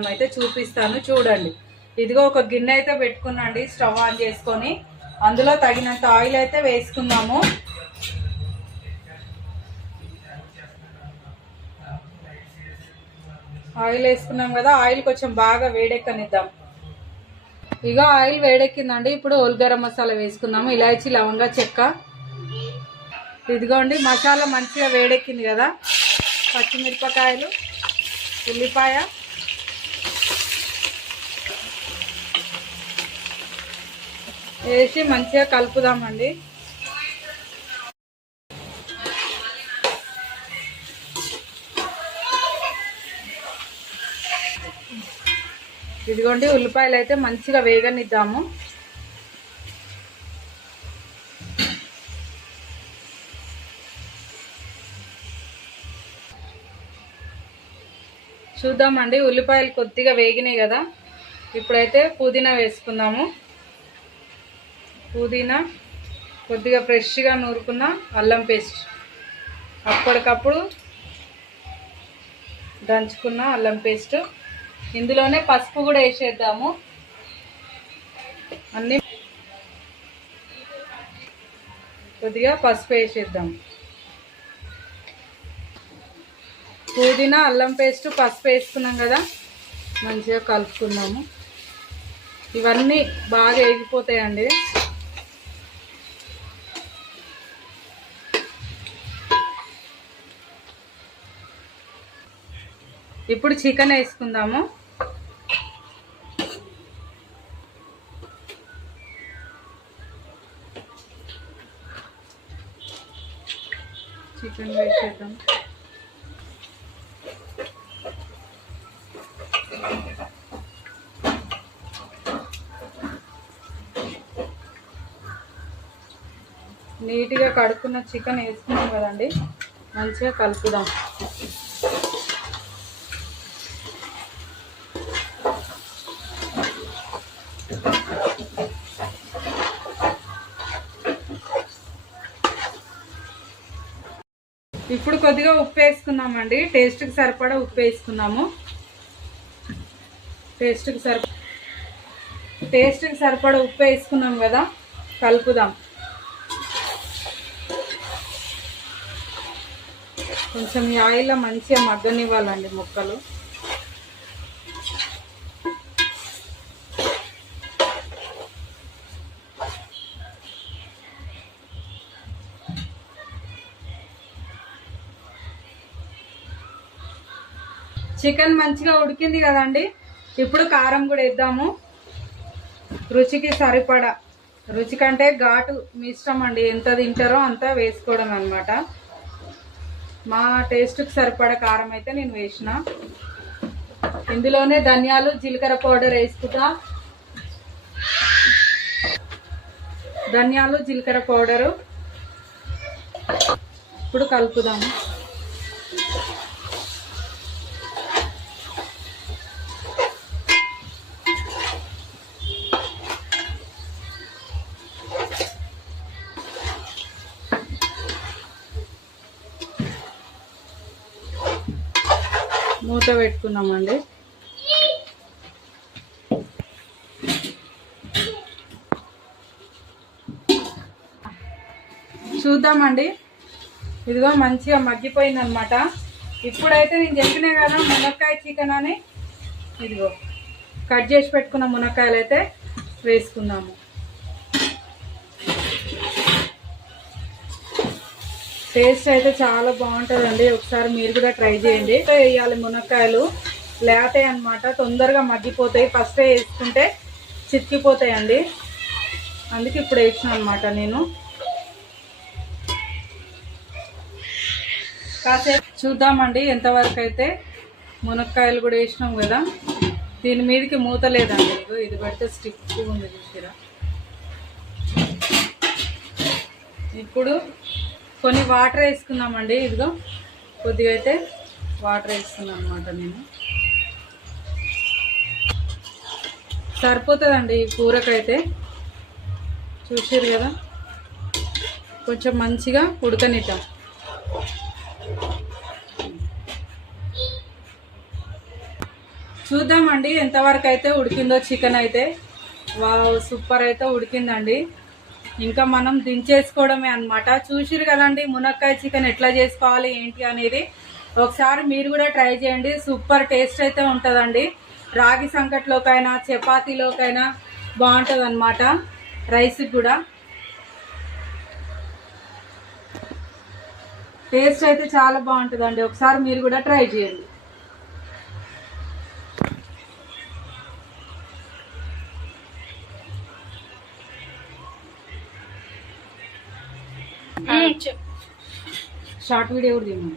అయితే చూపిస్తాను చూడండి. ఇదిగో ఒక గిన్నె అయితే పెట్టుకున్నాండి, స్టవ్ ఆన్ చేసుకొని అందులో తగినంత ఆయిల్ అయితే వేసుకున్నాము. ఆయిల్ వేసుకున్నాం కదా, ఆయిల్ కొంచెం బాగా వేడెక్కనిద్దాం. ఇక ఆయిల్ వేడెక్కిందండి. ఇప్పుడు హోల్ గరం మసాలా వేసుకున్నాము, ఇలాచి లవంగా చెక్క. ఇదిగోండి మసాలా మంచిగా వేడెక్కింది కదా, పచ్చిమిరపకాయలు ఉల్లిపాయ వేసి మంచిగా కలుపుదామండి. ఇదిగోండి ఉల్లిపాయలు అయితే మంచిగా వేగనిద్దాము. చూద్దామండి, ఉల్లిపాయలు కొద్దిగా వేగినాయి కదా. ఇప్పుడైతే పుదీనా వేసుకుందాము. పుదీనా, కొద్దిగా ఫ్రెష్గా నూరుకున్న అల్లం పేస్ట్, అప్పటికప్పుడు దంచుకున్న అల్లం పేస్ట్. ఇందులోనే పసుపు కూడా వేసేద్దాము. అన్నీ కొద్దిగా పసుపు వేసేద్దాము. పుదీనా, అల్లం పేస్ట్, పసుపు వేసుకున్నాం కదా, మంచిగా కలుపుకుందాము. ఇవన్నీ బాగా వేగిపోతాయండి. ఇప్పుడు చికెన్ వేసుకుందాము. చికెన్ వేసేద్దాం. నీట్గా కడుక్కున్న చికెన్ వేసుకున్నాం కదండి, మంచిగా కలుపుదాం. ఇప్పుడు కొద్దిగా ఉప్పు వేసుకున్నామండి, టేస్ట్కి సరిపడా ఉప్పు వేసుకున్నాము. టేస్ట్కి సరిపడా ఉప్పు వేసుకున్నాం కదా, కలుపుదాం. కొంచెం ఈ ఆయిల్లో మంచిగా మగ్గనివ్వాలండి ముక్కలు. చికెన్ మంచిగా ఉడికింది కదండి. ఇప్పుడు కారం కూడా వేద్దాము, రుచికి సరిపడా. రుచి కంటే ఘాటు మీ ఇష్టం అండి, ఎంత తింటారో అంత వేసుకోవడం అన్నమాట. మా టేస్ట్కి సరిపడా కారం అయితే నేను వేసిన. ఇందులోనే ధనియాలు, జీలకర్ర పౌడర్ వేసుకుంటా. ధనియాలు, జీలకర్ర పౌడరు ఇప్పుడు కలుపుదాము. మూత పెట్టుకున్నామండి. చూద్దామండి. ఇదిగో మంచిగా మగ్గిపోయిందనమాట. ఇప్పుడైతే నేను చెప్పినా కదా మునక్కాయ చికెన్ అని, ఇదిగో కట్ చేసి పెట్టుకున్న మునక్కాయలు అయితే వేసుకుందాము. టేస్ట్ అయితే చాలా బాగుంటుందండి, ఒకసారి మీరు కూడా ట్రై చేయండి. వేయాలి మునక్కాయలు, లేతాయి అన్నమాట, తొందరగా మగ్గిపోతాయి. ఫస్టే వేసుకుంటే చితికిపోతాయండి, అందుకే ఇప్పుడు వేసిన అనమాట నేను. కాసేపు చూద్దామండి ఎంతవరకు అయితే. మునక్కాయలు కూడా వేసినాం కదా, దీని మీదకి మూత లేదండి, ఇది పెడితే స్టిక్ ఉంది చూసిరా. ఇప్పుడు కొన్ని వాటర్ వేసుకున్నామండి. ఇదిగో కొద్దిగా అయితే వాటర్ వేసుకున్నాను అనమాట నేను. సరిపోతుందండి ఈ కూరకైతే. చూసారు కదా, కొంచెం మంచిగా ఉడకనిద్దాం. చూద్దామండి ఎంతవరకు అయితే ఉడికిందో చికెన్ అయితే. వావ్, సూపర్ అయితే ఉడికిందండి. ఇంకా మనం దించేసుకోవడమే అన్నమాట. చూసిరు కదండి మునక్కాయ చికెన్ ఎట్లా చేసుకోవాలి ఏంటి అనేది. ఒకసారి మీరు కూడా ట్రై చేయండి, సూపర్ టేస్ట్ అయితే ఉంటుందండి. రాగి సంకట్లోకైనా చపాతీలోకైనా బాగుంటుంది అన్నమాట, రైస్కి కూడా టేస్ట్ అయితే చాలా బాగుంటుందండి. ఒకసారి మీరు కూడా ట్రై చేయండి. షార్ట్ వీడియో కూడా తీయండి.